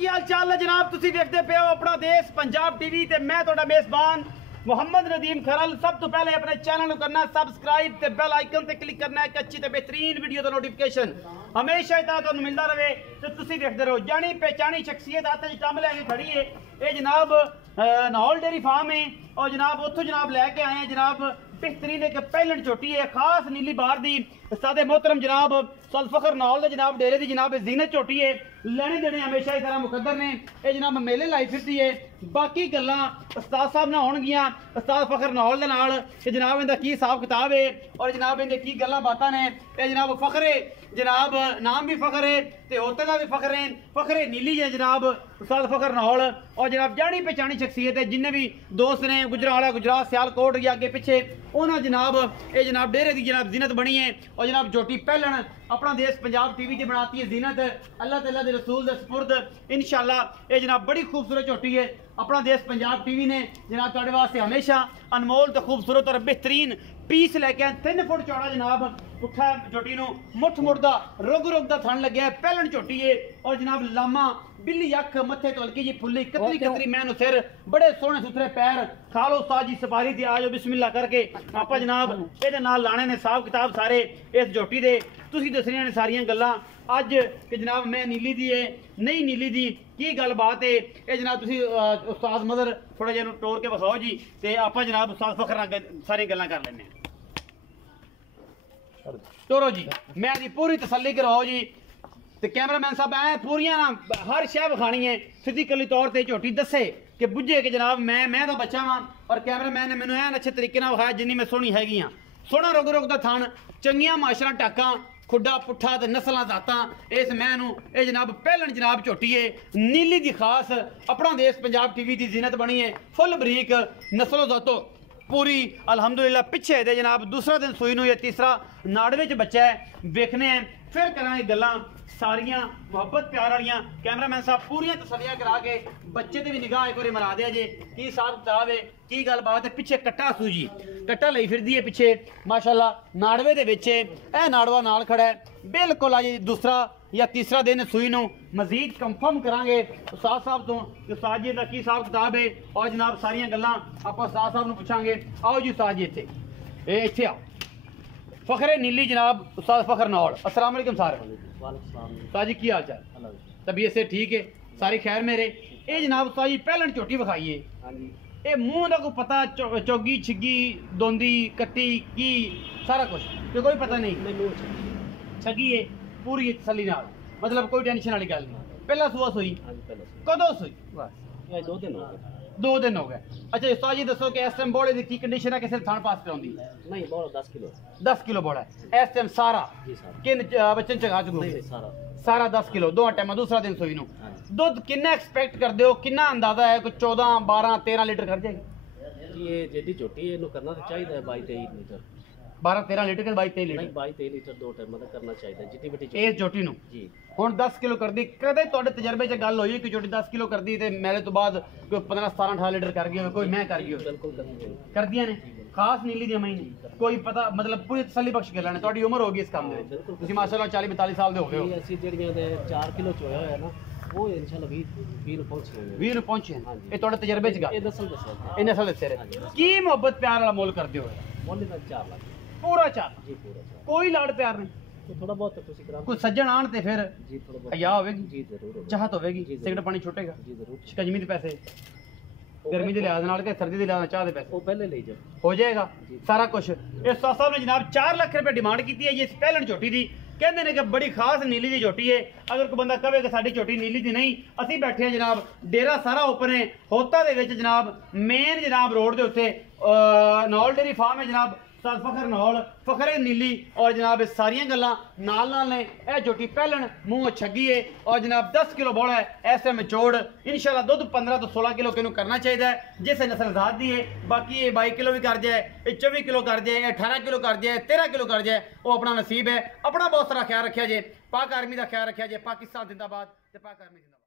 की हाल चाल है जनाब। तुसी देखते पे हो अपना देश पंजाब टीवी ते मैं तुहाडा मेजबान मुहम्मद नदीम खरल। सब तो पहले अपने चैनल को करना सब्सक्राइब ते बेल आइकन ते क्लिक करना है अच्छी ते बेहतरीन वीडियो का नोटिफिकेशन हमेशा इतना तुहानू मिलता रहे तो तुसी देखते रहो। जानी पहचानी शख्सियत हाथ च टम लैके खड़ी है। ये जनाब नाहौल डेयरी फार्म है और जनाब उतो जनाब लैके आए हैं जनाब बेहतरीन एक पैलेंट झोटी है खास नीली बार दी सादे मोहतरम जनाब सलफखर नाहौल जनाब डेरे दी जनाब जीनत झोटी है। लेने देने हमेशा इस तरह मुकद्दर ने ये जनाब मेले लाई फिरती है। बाकी गल्लां उस्ताद साहब ना होणगियां उस्ताद फखर नाहौल दे नाल कि जनाब इनदा की हिसाब किताब है और जनाब इनदे की गल्लां बातां ने। ये जनाब फखर है जनाब नाम भी फखर है ते होते का भी फखर है। फखर नीली है जनाब उस्ताद फखर नाहौल और जनाब जानी पहचानी शख्सियत है। जिन्ने भी दोस्त ने गुजरावाला गुजरात सियालकोट या अगे पिछे उन्होंने जनाब ये जनाब डेरे की जनाब जीनत बनी है और जनाब झोटी पहलन अपना देश पंजाब टीवी से बनाती है जीनत अल्लाह तआला दे रसूल दे सुपुर्द इंशाअल्लाह। ये जनाब बड़ी खूबसूरत झोटी है। अपना देश पंजाब टीवी ने जनाब तुहाडे वास्ते हमेशा अनमोल तो खूबसूरत और बेहतरीन पीस लैके 3 फुट चौड़ा जनाब पुट्ठा झोटी नूं मुठ मुड़दा रुग रुग दा थन लग्या है। पहलन झोटी है और जनाब लामा बिल्ली अख मथे तो हल्की जी फुल्ली कतरी कतरी मैनू सिर बड़े सोहने सुथरे पैर खा लो उस्ताद जी सफारी ते आज बिस्मिल्लाह करके आपा जनाब ये नाल लाने ने हिसाब किताब सारे इस झोटी दे तुसी दसनियां ने सारियां गल्लां अज कि जनाब मैं नीली दी है नहीं नीली दी की गल बात है। ये जनाब तुसी उस्ताद मदर थोड़ा जिहा टोर के विखाओ जी ते आपा जनाब उस्ताद फखर नाल सारी गल्लां कर लैने टोरो जी। मैं दी पूरी तसल्ली कराओ जी ते कैमरामैन साहब ऐ पूरियां ना हर शय विखानी है फिजिकली तौर ते झोटी दसे कि बुझे कि जनाब मैं तो बच्चा वां और कैमरामैन ने मैनू ऐन अच्छे तरीके नाल विखाया जिन्नी मैं सोहनी हैगी हाँ। सोहना रुग रुग दा थान चंगियां माशरा टाकां खुड्डा पुट्ठा ते नस्लां जातां इस मैनू ये जनाब पहलन जनाब झोटी है नीली दी खास अपना देश पंजाब टीवी दी जीनत बनी है फुल बरीक नस्लो जातो पूरी अल्हम्दुलिल्लाह। पिछे दे जनाब दूसरा दिन सूई नूं या तीसरा नाड़वे च बच्चा है वेखने हैं फिर करांगे गल्लां सारियां मुहब्बत प्यार वालियां। कैमरामैन साहब पूरियां तसल्लियां करा के बच्चे ते भी निगाह एक बारी मरा दिया जे की हिसाब किताब है की गल बात है। पिछे कट्टा सूजी कट्टा लई फिरदी है पिछे माशाअल्लाह नाड़वे दे विच ए नाड़वा नाल खड़ा है बिल्कुल अज दूसरा या तीसरा दिन सूई नूं मजीद कंफर्म करांगे उस्ताद साहब तो उस्ताद जी दा की हिसाब किताब है और जनाब सारियां गल्लां आपां उस्ताद साहब नूं पुछांगे। आओ जी उस्ताद जी इत्थे आओ फखरे नीली जनाब उस्ताद फखर नाहौल अस्सलाम वालेकुम सर। उस्ताद जी की हाल चाल तबीयत से ठीक है सारी खैर मेरे। ये जनाब उस्ताद जी पहलन झोटी विखाई है ये मुंह का कोई पता चौगी छिगी दोंदी कट्टी की सारा कुछ तो कोई पता नहीं छगी है पूरी तसल्ली नाल मतलब कोई टेंशन वाली गल नहीं। पहला सुआ सुई कदों सुई? बस 2 दिन हो गए। अच्छा उस्ताद जी दसो कि इस टाइम बोले दी की कंडीशन है कि सिर्फ थान पास कराउंदी नहीं बोलो 10 किलो बोला है इस टाइम सारा किन बच्चन चगा चुको सारा 10 किलो 2 टाइम दूसरा दिन सोई नूं दुध कितना एक्सपेक्ट करदे हो कितना अंदाजा है कोई 14 12 13 लीटर कर जाएगी? ये जेडी झोटी है इन्हों करना तो चाहिए 22-23 लीटर 12-13 लीटर के 22-23 लीटर 22-23 लीटर 2 टाइम मतलब करना चाहिए जितनी बड़ी इस झोटी नूं जी हुण 10 किलो कर दी कदे तुहाडे तजर्बे च गल होई कि झोटी 10 किलो कर दी ते मेरे तो बाद कोई 15-17-18 लीटर कर गई कोई मैं कर गई बिल्कुल कर दिया ने खास नीली दी महीने कोई पता मतलब पूरी तसल्ली बख्श गल्लां ने तुहाडी उम्र होगी इस काम दे विच तुसीं माशाअल्लाह 40-42 साल दे हो गए हो। ਅਸੀਂ ਜਿਹੜੀਆਂ ਦੇ 4 ਕਿਲੋ ਚੋਇਆ ਹੋਇਆ ਨਾ ਉਹ ਇਨਸ਼ਾਅੱਲਾ 20 ਨੂੰ ਪਹੁੰਚੇ 20 ਨੂੰ ਪਹੁੰਚੇ ਇਹ ਤੁਹਾਡੇ ਤਜਰਬੇ ਚ ਗੱਲ ਇਹ ਨਸਲ ਦੱਸਿਆ ਇਹ ਨਸਲ ਦੱਸੇ ਰਹੇ ਕੀ ਮੁਹੱਬਤ ਪਿਆਰ ਵਾਲਾ ਮੁੱਲ ਕਰਦੇ ਹੋ? ਮੁੱਲ ਦਾ 4 ਲੱਖ ਪੂਰਾ 4 ਜੀ ਪੂਰਾ 4 ਕੋਈ ਲਾੜ ਪਿਆਰ ਨਹੀਂ ਥੋੜਾ ਬਹੁਤ ਤੁਸੀਂ ਕਰਾ ਕੋਈ ਸੱਜਣ ਆਣ ਤੇ ਫਿਰ ਜੀ ਥੋੜਾ ਬਹੁਤ ਹਯਾ ਹੋਵੇਗੀ ਜੀ ਜ਼ਰੂਰ ਚਾਹਤ ਹੋਵੇਗੀ ਸਿਗਰਟ ਪਾਣੀ ਛੁੱਟੇਗਾ ਜੀ ਜ਼ਰੂਰ ਸ਼ਿਕੰਜਵੀ ਦੇ ਪੈਸੇ गर्मी के लिहाज नाल के सर्दी के लिहाज चाह दे पैसे वो पहले ले जाओ हो जाएगा सारा कुछ। इस साहब ने जनाब 4 लाख रुपए डिमांड की है ये पहलन झोटी की कहते हैं कि बड़ी खास नीली की झोटी है। अगर कोई बंदा कहे कि साडी झोटी नीली की नहीं असी बैठे हैं जनाब डेरा सारा ओपन है होता दे विच जनाब मेन जनाब रोड के उत्ते नाहौल डेयरी फार्म है जनाब उस्ताद फखर नाहौल फखरे नीली और जनाब सारियां गल्लां नाल ने यह झोटी पहलन मूँह छगी है और जनाब 10 किलो बोला है ऐसे में चोड़ इंशाल्लाह दुध 15 तो 16 किलो किनू करना चाहिए जिस नस्ल जात दी है। बाकी ये 22 किलो भी कर जाए 24 किलो कर जाए 18 किलो कर जाए 13 किलो कर जाए वो अपना नसीब है। अपना बहुत सारा ख्याल रखा जाए पाक आर्मी का ख्याल रखा जाए। पाकिस्तान जिंदाबाद पाक आर्मी जिंदाबाद।